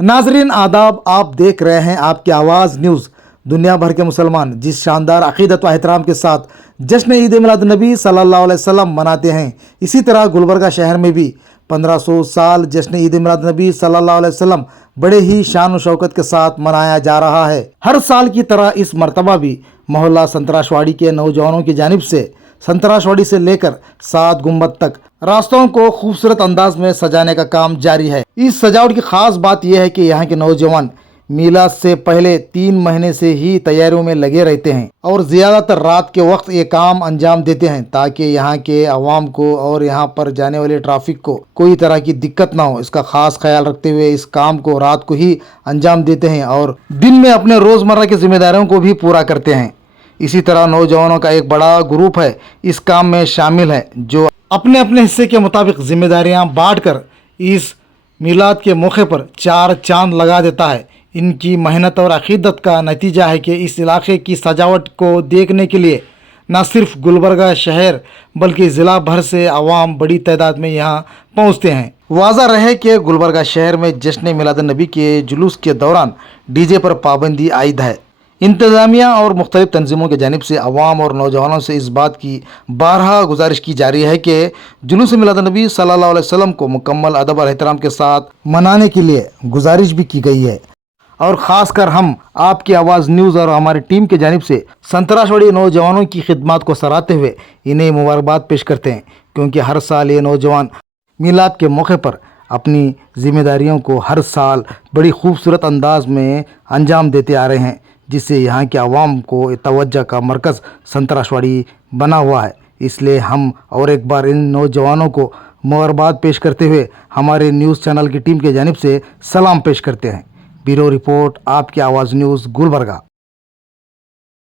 नाजरीन आदाब, आप देख रहे हैं आपकी आवाज़ न्यूज़। दुनिया भर के मुसलमान जिस शानदार अक़ीदत व एहतराम के साथ जश्न ईद मिलाद नबी सल्लल्लाहु अलैहि वसल्लम मनाते हैं, इसी तरह गुलबर्गा शहर में भी 1500 साल जश्न ईद मिलाद नबी सल्लल्लाहु अलैहि वसल्लम बड़े ही शान व शौकत के साथ मनाया जा रहा है। हर साल की तरह इस मरतबा भी मोहल्ला संतराशवाड़ी के नौजवानों की जानिब से संतराशवाड़ी से लेकर 7 गुंबद तक रास्तों को खूबसूरत अंदाज में सजाने का काम जारी है। इस सजावट की खास बात यह है कि यहाँ के नौजवान मीलाद से पहले 3 महीने से ही तैयारियों में लगे रहते हैं और ज़्यादातर रात के वक्त ये काम अंजाम देते हैं ताकि यहाँ के अवाम को और यहाँ पर जाने वाले ट्रैफिक को कोई तरह की दिक्कत ना हो। इसका खास ख्याल रखते हुए इस काम को रात को ही अंजाम देते हैं और दिन में अपने रोज़मर्रा की जिम्मेदारियों को भी पूरा करते हैं। इसी तरह नौजवानों का एक बड़ा ग्रुप है इस काम में शामिल है जो अपने अपने हिस्से के मुताबिक जिम्मेदारियां बांटकर इस मिलाद के मौके पर 4 चांद लगा देता है। इनकी मेहनत और अक़ीदत का नतीजा है कि इस इलाके की सजावट को देखने के लिए न सिर्फ गुलबर्गा शहर बल्कि ज़िला भर से आवाम बड़ी तादाद में यहाँ पहुँचते हैं। वाज़ा रहे कि गुलबर्गा शहर में जश्न मिलाद नबी के जुलूस के दौरान डीजे पर पाबंदी आयद है। इंतज़ामिया और मुख्तलिफ तंजीमों की जानिब से अवाम और नौजवानों से इस बात की बारहा गुजारिश की जा रही है कि जुलूस मिलाद नबी सल्लल्लाहु अलैहि वसल्लम को मुकम्मल अदब और एहतराम के साथ मनाने के लिए गुजारिश भी की गई है। और ख़ासकर हम आपकी आवाज़ न्यूज़ और हमारी टीम की जानिब से संतराशवाड़ी नौजवानों की खिदमत को सराहते हुए इन्हें मुबारकबाद पेश करते हैं, क्योंकि हर साल ये नौजवान मिलाद के मौके पर अपनी ज़िम्मेदारियों को हर साल बड़ी खूबसूरत अंदाज में अंजाम देते आ रहे हैं, जिससे यहाँ के आवाम को तवज्जो का मरकज़ संतराशवाड़ी बना हुआ है। इसलिए हम और एक बार इन नौजवानों को मुबारकबाद पेश करते हुए हमारे न्यूज़ चैनल की टीम की जानिब से सलाम पेश करते हैं। ब्यूरो रिपोर्ट, आपकी आवाज़ न्यूज़, गुलबर्गा।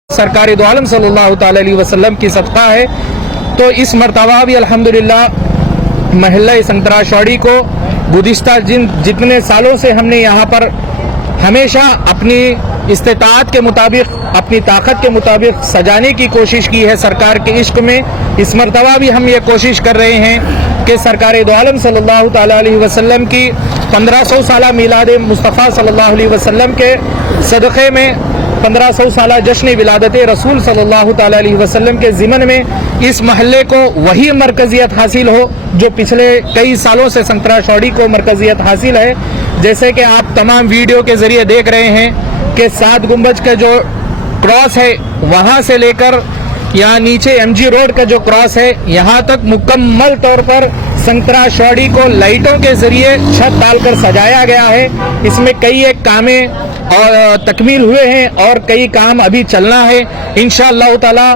सरकार दो आलम सल्लल्लाहु ताला अलैहि वसल्लम की सदका है, तो इस मरतबा भी अल्हम्दुलिल्लाह महल्ला संतराशवाड़ी को गुज़िश्ता जितने सालों से हमने यहाँ पर हमेशा अपनी इस्तेताअत के मुताबिक, अपनी ताकत के मुताबिक सजाने की कोशिश की है सरकार के इश्क में। इस मरतबा भी हम ये कोशिश कर रहे हैं कि सरकार दो आलम सल्लल्लाहु ताला अलैहि वसल्लम की 1500 साला मिलाद मुस्तफ़ा सल्लल्लाहु अलैहि वसल्लम के सदक़े में 1500 साला जश्न विलादत रसूल सल्लल्लाहु ताला अलैहि वसल्लम के ज़िमन में इस महल्ले को वही मरकज़ियत हासिल हो जो पिछले कई सालों से संतराशवाड़ी को मरकज़ियत हासिल है। जैसे कि आप तमाम वीडियो के ज़रिए देख रहे हैं कि 7 गुंबज का जो क्रॉस है वहाँ से लेकर यहाँ नीचे MG रोड का जो क्रॉस है यहाँ तक मुकम्मल तौर पर संतराशवाड़ी को लाइटों के ज़रिए छत डालकर सजाया गया है। इसमें कई एक कामें और तकमील हुए हैं और कई काम अभी चलना है। इंशाअल्लाह ताला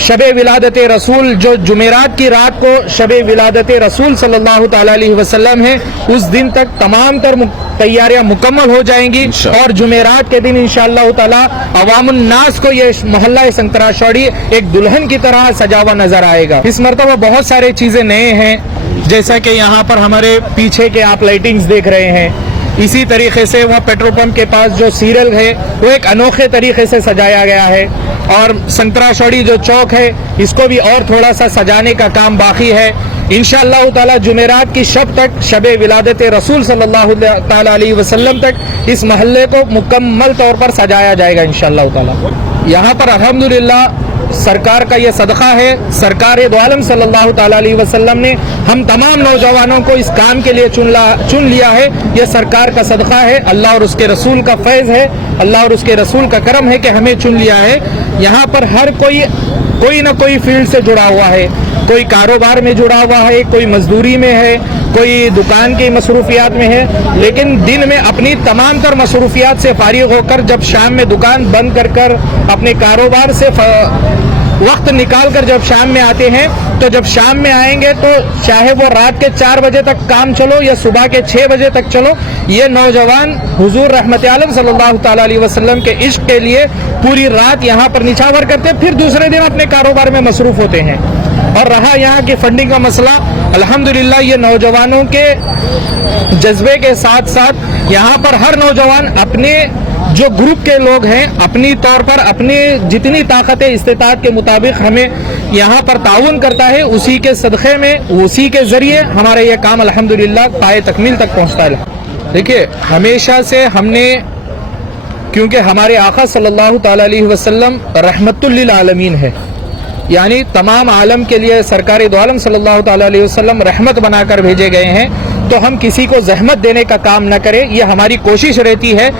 शबे विलादत रसूल जो जुमेरात की रात को शबे विलादत रसूल सल्लल्लाहु ताला अलैहि वसल्लम है, उस दिन तक तमाम तर तैयारियां मुकम्मल हो जाएंगी और जुमेरात के दिन इंशाअल्लाह ताला अवामुन नास को ये मोहल्ला संतराशवाड़ी एक दुल्हन की तरह सजा हुआ नजर आएगा। इस मरतबा बहुत सारे चीजें नए हैं, जैसा कि यहाँ पर हमारे पीछे के आप लाइटिंग्स देख रहे हैं। इसी तरीके से वह पेट्रोल पंप के पास जो सीरियल है वो एक अनोखे तरीके से सजाया गया है और संतराशवाड़ी जो चौक है इसको भी और थोड़ा सा सजाने का काम बाकी है। इंशाअल्लाह ताला जुमेरात की शब तक शबे विलादत रसूल सल्लल्लाहु ताला अलैहि वसल्लम तक इस महल्ले को मुकम्मल तौर पर सजाया जाएगा इंशाअल्लाह ताला। यहाँ पर अल्हम्दुलिल्लाह सरकार का ये सदका है। सरकार दो आलम सल्लल्लाहु ताला अलैहि वसल्लम ने हम तमाम नौजवानों को इस काम के लिए चुन लिया है। ये सरकार का सदका है, अल्लाह और उसके रसूल का फैज़ है, अल्लाह और उसके रसूल का करम है कि हमें चुन लिया है। यहाँ पर हर कोई ना कोई फील्ड से जुड़ा हुआ है, कोई कारोबार में जुड़ा हुआ है, कोई मजदूरी में है, कोई दुकान की मसरूफियात में है, लेकिन दिन में अपनी तमाम तर मसरूफियात से फारिग होकर जब शाम में दुकान बंद कर अपने कारोबार से वक्त निकाल कर जब शाम में आते हैं, तो जब शाम में आएंगे तो चाहे वो रात के 4 बजे तक काम चलो या सुबह के 6 बजे तक चलो, ये नौजवान हुजूर रहमत आलम सल्लल्लाहु ताला अलैहि वसल्लम के इश्क के लिए पूरी रात यहाँ पर निछावर करते, फिर दूसरे दिन अपने कारोबार में मसरूफ होते हैं। और रहा यहाँ की फंडिंग का मसला, अल्हम्दुलिल्लाह ये नौजवानों के जज्बे के साथ साथ यहाँ पर हर नौजवान अपने जो ग्रुप के लोग हैं अपनी तौर पर अपनी जितनी ताकत इस्तेताअत के मुताबिक हमें यहाँ पर ताउन करता है, उसी के सदक़े में उसी के ज़रिए हमारा ये काम अल्हम्दुलिल्लाह पाए तकमील तक पहुँचता है। देखिए, हमेशा से हमने, क्योंकि हमारे आका सल्लल्लाहु ताला अलैहि वसल्लम रहमतुल लिल आलमीन है, यानी तमाम आलम के लिए सरकार दो आलम सल्लल्लाहु ताला अलैहि वसल्लम रहमत बनाकर भेजे गए हैं, तो हम किसी को जहमत देने का काम न करें, ये हमारी कोशिश रहती है।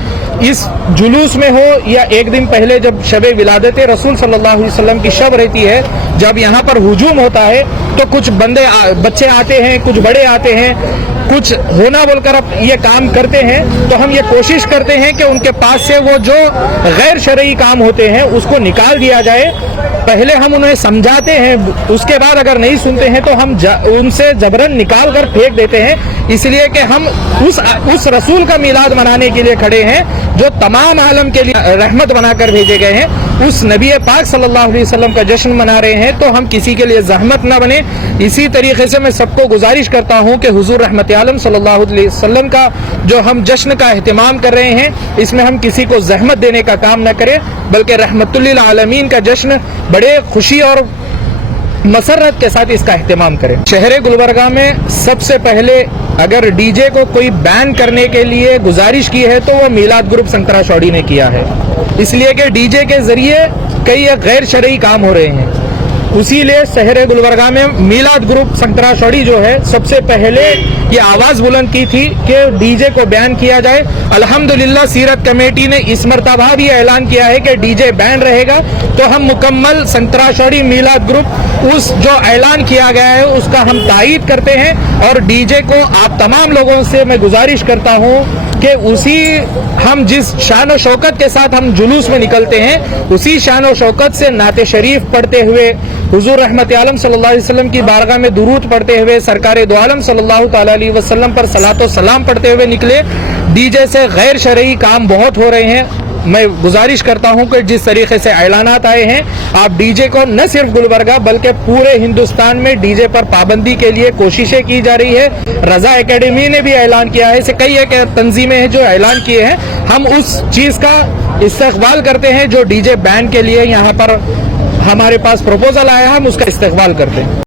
इस जुलूस में हो या एक दिन पहले जब शब विलादत रसूल सल्लल्लाहु अलैहि वसल्लम की शब रहती है, जब यहाँ पर हुजूम होता है तो कुछ बच्चे आते हैं, कुछ बड़े आते हैं, कुछ होना बोलकर अब ये काम करते हैं, तो हम ये कोशिश करते हैं कि उनके पास से वो जो गैर शरई काम होते हैं उसको निकाल दिया जाए। पहले हम उन्हें समझाते हैं, उसके बाद अगर नहीं सुनते हैं तो हम उनसे जबरन निकाल कर फेंक देते हैं, इसलिए कि हम उस रसूल का मिलाद मनाने के लिए खड़े हैं जो तमाम आलम के लिए रहमत बनाकर भेजे गए हैं। उस नबी पाक सल्लल्लाहु अलैहि वसल्लम का जश्न मना रहे हैं, तो हम किसी के लिए जहमत न बने। इसी तरीके से मैं सबको गुजारिश करता हूं कि हुजूर रहमत आलम सल्लल्लाहु अलैहि वसल्लम का जो हम जश्न का एहतमाम कर रहे हैं, इसमें हम किसी को जहमत देने का काम न करें, बल्कि रहमतुल लिल आलमीन का जश्न बड़े खुशी और मसरत के साथ इसका एहतमाम करें। शहर गुलबर्गा में सबसे पहले अगर डीजे को कोई बैन करने के लिए गुजारिश की है तो वो मीलाद ग्रुप संतरा चौड़ी ने किया है, इसलिए कि डीजे के जरिए कई गैर शरई काम हो रहे हैं। उसी लिए शहर गुलबर्गा में मीलाद ग्रुप संतरा चौड़ी जो है सबसे पहले ये आवाज बुलंद की थी कि डीजे को बैन किया जाए। अल्हम्दुलिल्लाह सीरत कमेटी ने इस मरतबा भी ऐलान किया है कि डीजे बैन रहेगा, तो हम मुकम्मल संतरा चौड़ी मीलाद ग्रुप उस जो ऐलान किया गया है उसका हम तायीद करते हैं। और डीजे को आप तमाम लोगों से मैं गुजारिश करता हूँ कि उसी हम जिस शान और शौकत के साथ हम जुलूस में निकलते हैं, उसी शान और शौकत से नाते शरीफ पढ़ते हुए, हुजूर रहमत आलम सल्लल्लाहु अलैहि वसल्लम की बारगाह में दुरूद पढ़ते हुए, सरकार दो आलम सल्लल्लाहु ताला अलैहि वसल्लम पर सलातो सलाम पढ़ते हुए निकले। डीजे से गैर शरई काम बहुत हो रहे हैं। मैं गुजारिश करता हूं कि जिस तरीके से ऐलानात आए हैं, आप डीजे को न सिर्फ गुलबर्गा बल्कि पूरे हिंदुस्तान में डीजे पर पाबंदी के लिए कोशिशें की जा रही है। रजा एकेडमी ने भी ऐलान किया है, ऐसे कई एक तंजीमें हैं जो ऐलान किए हैं। हम उस चीज का इस्तकबाल करते हैं जो डीजे बैन के लिए यहाँ पर हमारे पास प्रपोजल आया है, हम उसका इस्तकबाल करते हैं।